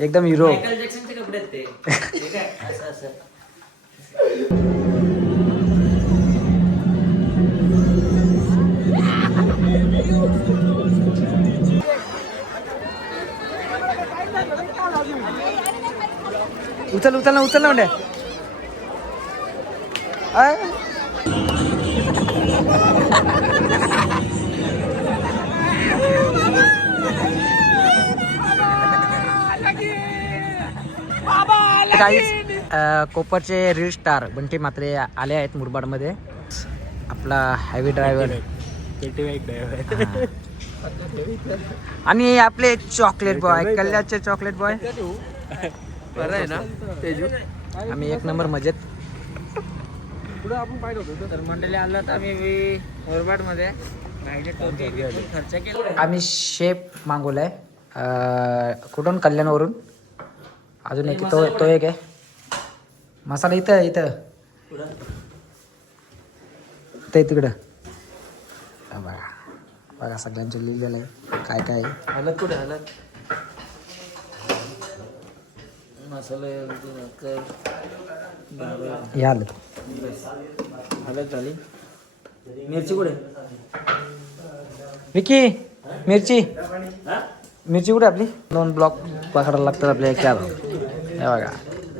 एकदम hero. Michael जॅक्सनचे कपडे आहेत ते. ठीक आहे असं असं. उचल उचल ना उचल ना म्हणजे कोपरचे रील स्टार बंटी मात्रे आले आहेत मुरबाडमध्ये. आपला हायवे ड्रायव्हर आणि आपले चॉकलेट बॉय कल्याणचे चॉकलेट बॉय बरं आहे ना तेजू. आम्ही एक नंबर मजेत. पुढे आपण पाहिलं होतं तर मंडळी आलं तर आम्ही मुरबाडमध्ये खर्च केला. आम्ही शेप मागवलाय कुठून कल्याणवरून. अजून एक तो एक आहे मसाला इथं इथं ते तिकडं बघा बघा सगळ्यांचं लिहिलेलं आहे काय काय हलत कुठे हलत मसाला हे आलं हलत झाली. मिरची कुठे विकी मिरची मिरची कुठे आपली 2 ब्लॉक पकडायला लागतात आपल्याला. क्या हे बघा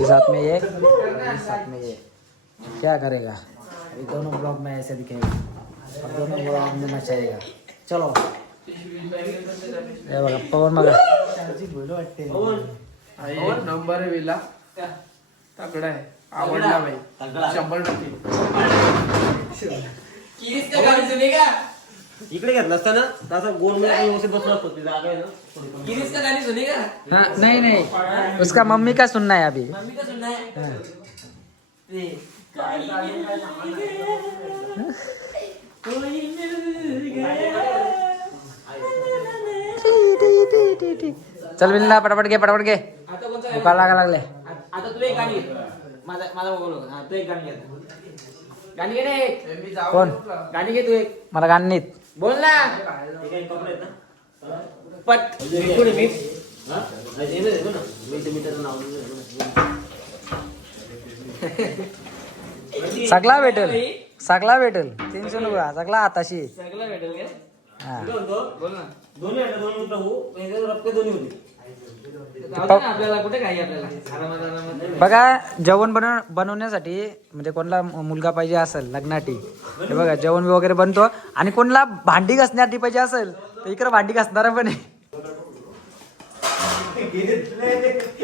इस हाथ में एक इस हाथ में ये क्या करेगा अभी दोनों ब्लॉक में ऐसे दिखेगा और दोनों ब्लॉक में नचाएगा. चलो हे बघा पवन बघा नंबर आहे विला तगडा आहे आवडला भाई 100%. इकडे घेतला असताना त्याचा गोल व्यवस्थित बसला असतो तिथे आगे ना. गिरीश का गाणी सुनी का? हाँ नहीं नहीं उसका मम्मी का सुनना है अभी. मम्मी का सुनना है हाँ. ते कोई मिल गया. चल विल्ला पटापट घे आता कोणता दुकान लागा लागले. आता तू एक गाणी घे. माझा मोबाईल होता. हा तू एक गाणी घे. गाणी घे ना एक. कोण गाणी घे तू एक. मला गाणीत बोल ना. पट कुठे मी सगळा भेटेल टेन्शन नको सगळा आताशी. सगळं भेटेल का? हा. बोल ना. दोन्ही दोन्ही होते आपल्याला कुठे काही आपल्याला आरामात बघा जेवण बनवण्यासाठी म्हणजे कोणाला मुलगा पाहिजे असेल लग्नासाठी हे बघा जेवण वगैरे बनतो. आणि कोणाला भांडी घासण्यासाठी पाहिजे असेल तर इकडे भांडी घासणारा पण आहे.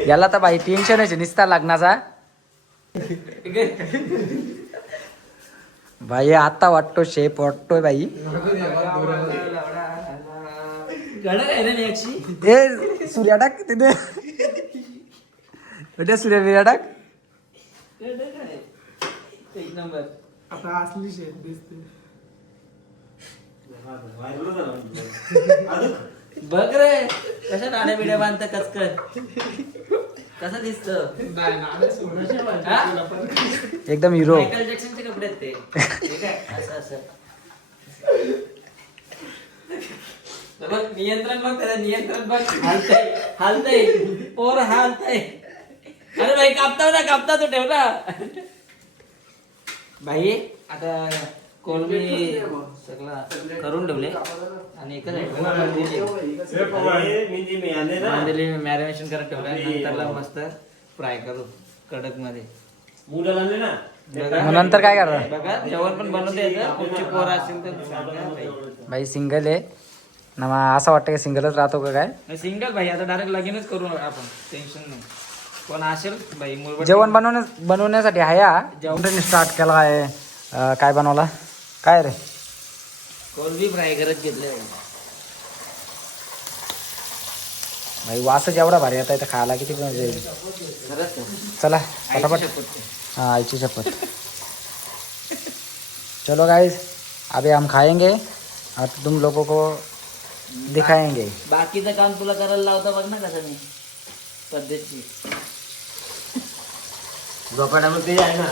याला तर बाई टेन्शन आहे निसता लग्नाचा. बाई आता वाटतो शेप वाटतोय बाई. ए सूर्या टाक तिथे बेटा सूर्या बिर्या टाक. एक नंबर. आता असली शेत दिसते. बघ रे कशा दाड्या बिड्या बांधता कचकन कसं दिसत. एकदम हिरो. मायकल जॅक्सनचे कपडे आहेत ते. ठीक आहे असं असं. बघ नियंत्रण बघ त्याला नियंत्रण बघ. हालतय पोर हालतय. अरे भाई कापता तो ठेव ना भाई. आता कोलमी सगळं करून ठेवले आणि एकच मॅरिनेशन करत ठेवलं. नंतरला मस्त फ्राय करू कडक मध्ये. नंतर काय करणार बघा जेवण पण बनवता येतं. तुमची पोर असेल तर सांगा भाई सिंगल आहे ना. असं वाटतं की सिंगलच राहतो का काय. सिंगल भाई आता डायरेक्ट लगीनच करू आपण. टेन्शन नाही. कोण असेल भाई मुरबाड जेवण बनवण्यासाठी आहे हा. जेवण स्टार्ट केला आहे. काय बनवला काय रे कोलबी फ्राय करत घेतले भाई. वासच एवढा भारी येत आहे तर खायला किती मजा येईल. चला फटाफट. हाँ आईची शपथ. चलो गाइस अभी हम खाएंगे और तुम लोगों को दिखाएंगे. बाकीचं काम तुला करायला लावता बघ ना कसं मी पद्धतची. झोपाड्यामध्ये आहे ना.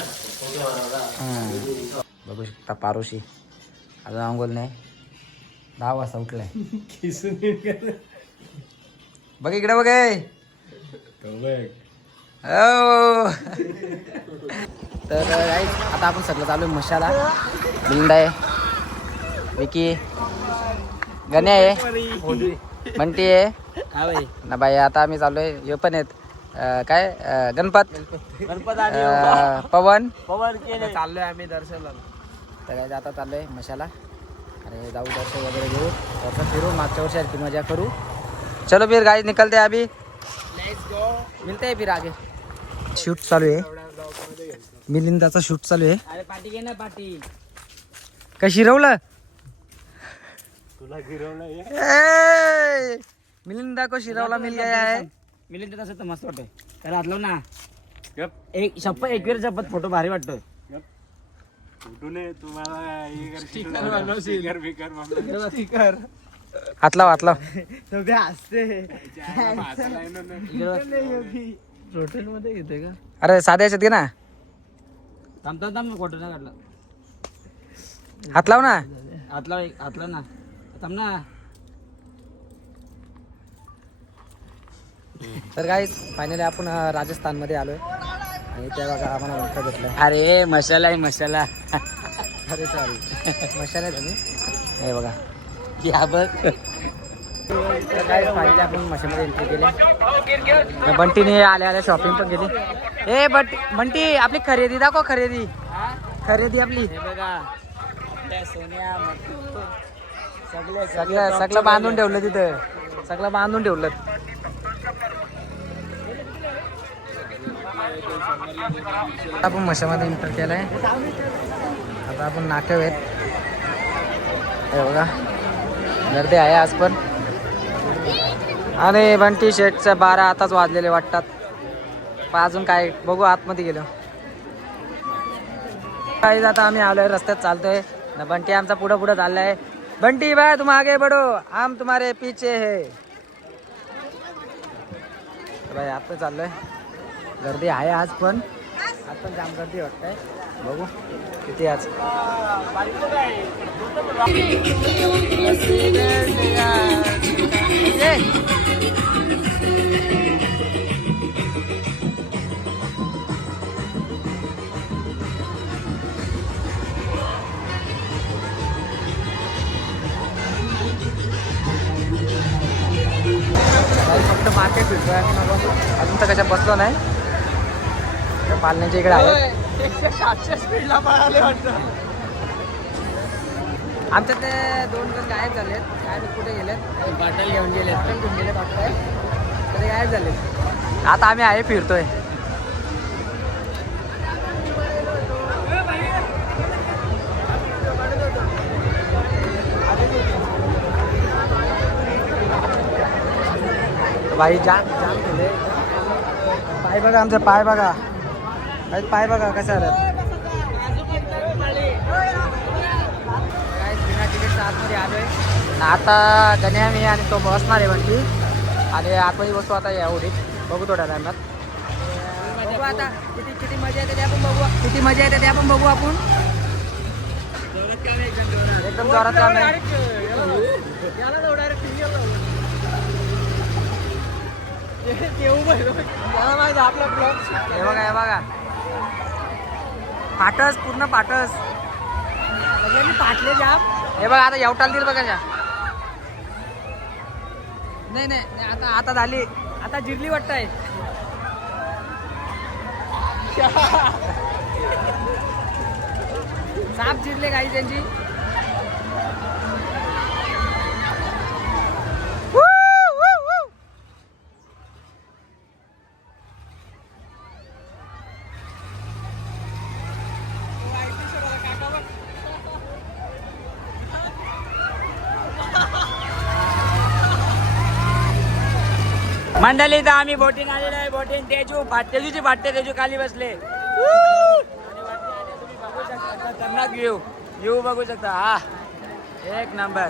बघू शकता पारोशी अजून अंघोल नाही. 10 वाजता उठलाय. बघ इकडे बघ हो. तर guys, आता आपण सगळं चालू आहे मशाला. बिंदा आहे, विकी, गण्या आहे, बंटी आहे ना बाई. आता आम्ही चालू आहे, हे पण आहेत काय गणपत, पवन चाललोय आम्ही दर्शनाला. तर guys, आता चाललोय मशाला. अरे जाऊ दर्शन वगैरे घेऊ, दर्शन फिरू, मागच्या वर्षी सारखी मजा करू. चलो फिर गाइस निकलते हैं अभी, मिलते हैं फिर आगे. शूट चालू आहे, मिलिंदाचा शूट चालू आहे. अरे पाठी घे ना पाठी. काय शिरवलं तुला गिरवलं मिलिंदा को शिरवला मिल गया है. मिलिंद तसं तर मस्त वाटतंय. तर आतलो ना एक शपथ एकवीर शपथ फोटो भारी वाटतोय. हात लाव, हात लाव. हॉटेलमध्ये घेते का? अरे साध्या याच्यात घे ना, थांब फोटो नाही काढला. हात लाव ना. आतला ना थांब ना. तर गाईज फायनली आपण राजस्थान मध्ये आलोय आणि त्या बघा आम्हाला मोठा भेटलं. अरे मसाला आहे मसाला. अरे सॉरी मशाला आहे तुम्ही. हे बघा या बघ. तर गाईज फायनली आपण मशामध्ये एंट्री केली. बंटीने आल्या शॉपिंग पण केली. ए बंटी आपली खरेदी दाखव, खरेदी आपली. सोन्या सगळं बांधून ठेवलं तिथं, सगळं बांधून ठेवलं. आपण मशामध्ये एंटर केलंय. आता आपण नाक्यावर आहेत. हे बघा गर्दी आहे आज पण. आणि बंटी शेटच्या 12 आताच वाजलेले वाटतात. पण अजून काय बघू आतमध्ये गेलो. काही आता आम्ही आलोय, रस्त्यात चालतोय ना. बंटी आमचा पुढं चाललाय. बंटी भाई तुम आगे बढ़ो, हम तुम्हारे पीछे है. भाई आता चाललोय. गर्दी आहे आज पण जाम गर्दी वाटतंय. बघू किती आज. फक्त मार्केट फिरतोय अजून तर कशा बसलो नाही. पालण्याच्या इकडे आहे. 160 स्पीडला पळाले वाटतं. आमच्यातले 2 जण गायब झालेत. काय कुठे गेलेत? बॉटल घेऊन गेले. घेऊन गेले वाटतंय, तरी गायब झालेत. आता आम्ही आहे फिरतोय. बाई जाम केले. पाय बघा, आमचे पाय बघा, पाय बघा कसे आले. बिना तिकीटच्या आतमध्ये आलोय. आता गण्या मी आणि तो बसणार आहे बंटी. आणि आतमध्ये बसतो आता एवढीच. बघू थोड्या टायमात. बघू आता किती मजा येते ते आपण बघू. किती मजा येते ते आपण बघू. आपण एकदम जोरात काम आहे. हे बघा पाटस, पूर्ण पाटस सगळ्यांनी पाटले जाम. हे बघा आता एवटाल दिल बघा. नाही आता झाली, आता जिरली वाटतंय. साप जिरले काही त्यांची. मंडळी तर आम्ही बोटिंग आलेलो आहे. बोटिंग तेजूची फाटते तेजू खाली बसले. खतरनाक व्ह्यू बघू शकता. हा एक नंबर.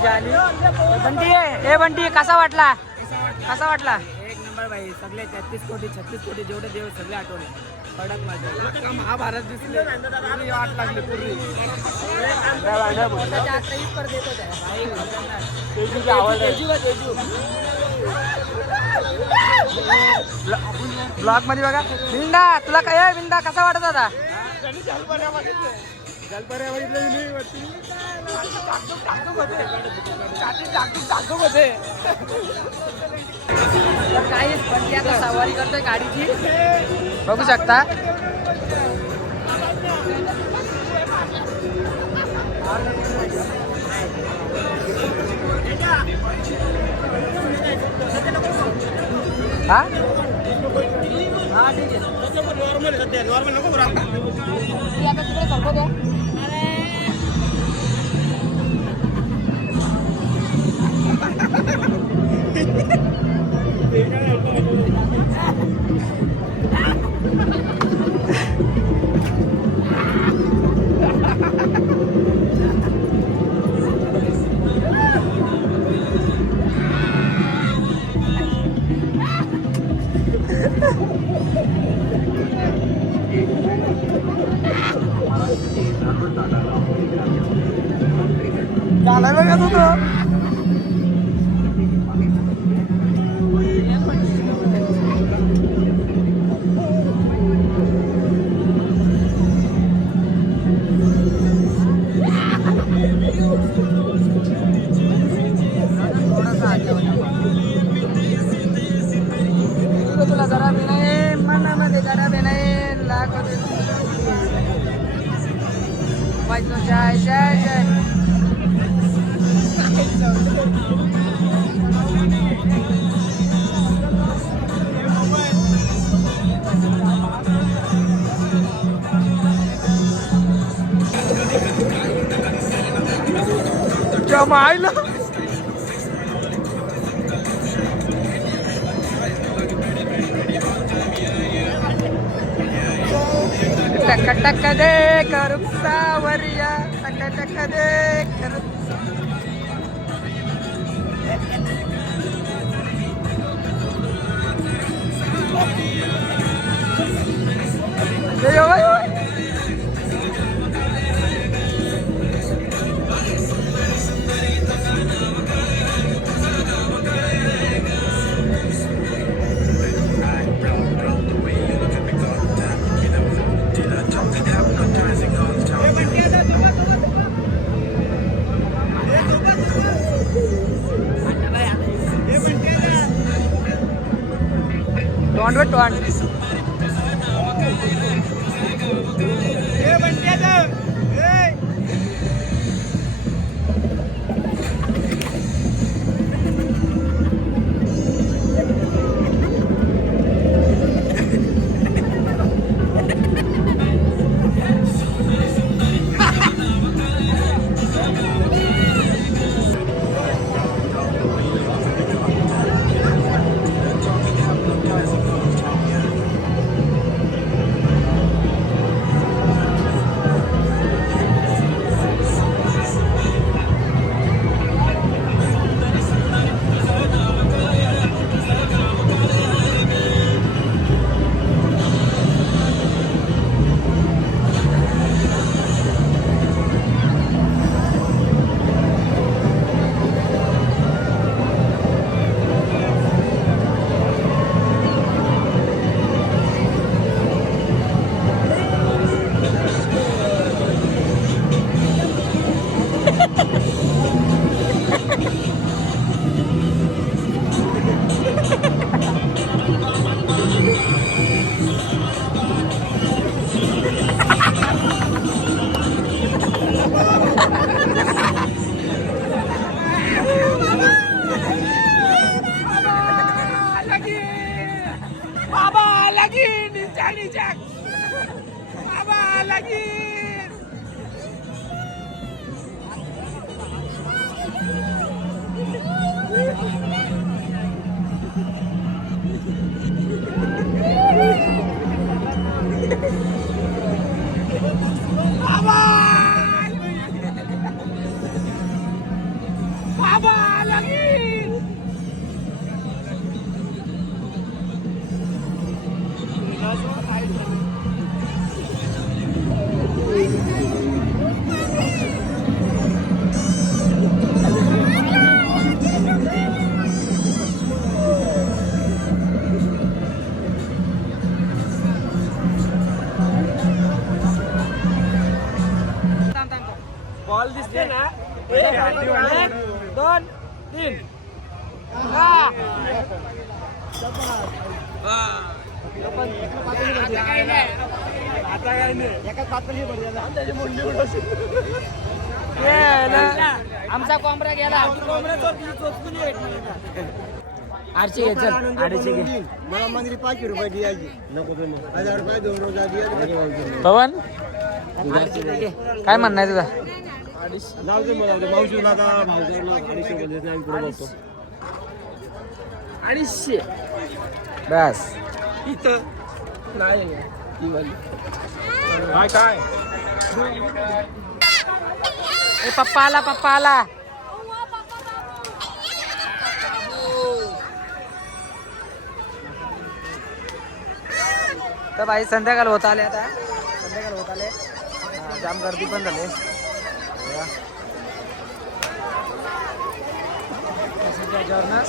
मजा आली. बंटी बंटी कसा वाटला? कसा वाटला? एक नंबर भाई. सगळे 33 कोटी 36 कोटी जेवढे देव सगळे आठवले. कडक माझा महाभारत दिसले. पूर्वी वाट लागली पूर्वी. ब्लॉग मध्ये बघा. विंडा तुला काय विंडा कसा वाटत होता? सवारी करतोय गाडीची. बघू शकता. हा गाणं बघत होतो. तुला जरा बी नाही मनामध्ये जरा बी नाही लाख जय जय जय. जमायला टक टक दे करू सावरिया. टक टक दे करू टोंड टोंड. दिसते ना 1 2 3 आता काय नाही एकाच पातळी आमचा कोंबडा गेला आठशे घे चल 250 घे मला मंदिर 500 रुपये द्यायची नको तुम्ही 1000 रुपये 2 रोज पवन काय म्हणणं आहे तुझा जाऊ दे मला मावशी दादा भाऊजाईला 250 रुपये देत नाही आम्ही पुढे बघतो 250 बस इथं नाही काय ए पप्पा आला तर भाई संध्याकाळ होत आले आता जाम गर्दी पण झाली बघा. त्याच्यावर ना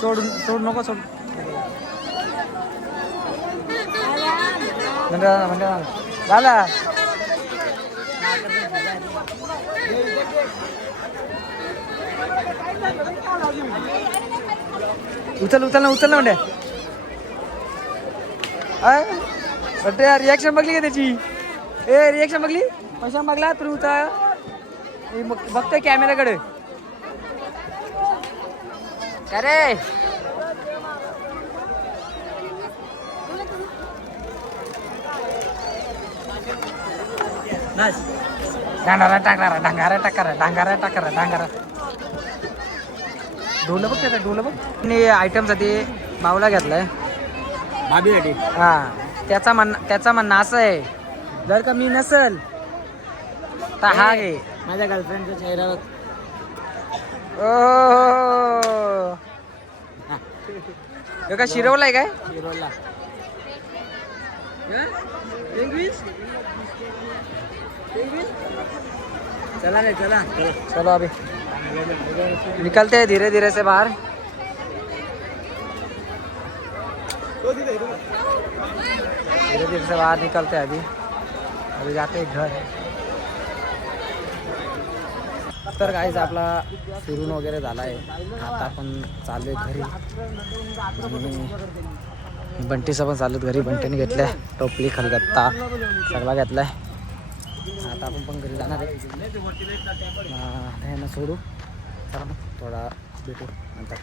सोड नको सोड झाला उचल ना म्हणते यार रिॲक्शन बघली का त्याची रिॲक्शन बघली कशा बघला तू बघतोय कॅमेराकडे अरे डांगारा ढोल बघ त्याचा ढोल बघ आणि आयटम साठी बावला घेतलाय भाभीसाठी हा त्याचा म्हणणं असं आहे जर का मी नसल तर हा आहे माझ्या गर्लफ्रेंडच्या चेहऱ्यावर ओ का शिरवलाय काय शिरोला चला रे चला चलो अभी निकलते हैं धीरे धीरे से बाहर धीरे धीरे से बाहर निकलते हैं अभी जाते हैं घर तर गाईज आपला फिरून वगैरे झाला आहे आता आपण चालू आहे घरी आणि बंटीचं पण चालू घरी बंटीने घेतल्या टोपली खलगत्ता सगळा घेतलाय आता आपण पण घरी जाणार आहे सोडू चला मग थोडा भेटू नंतर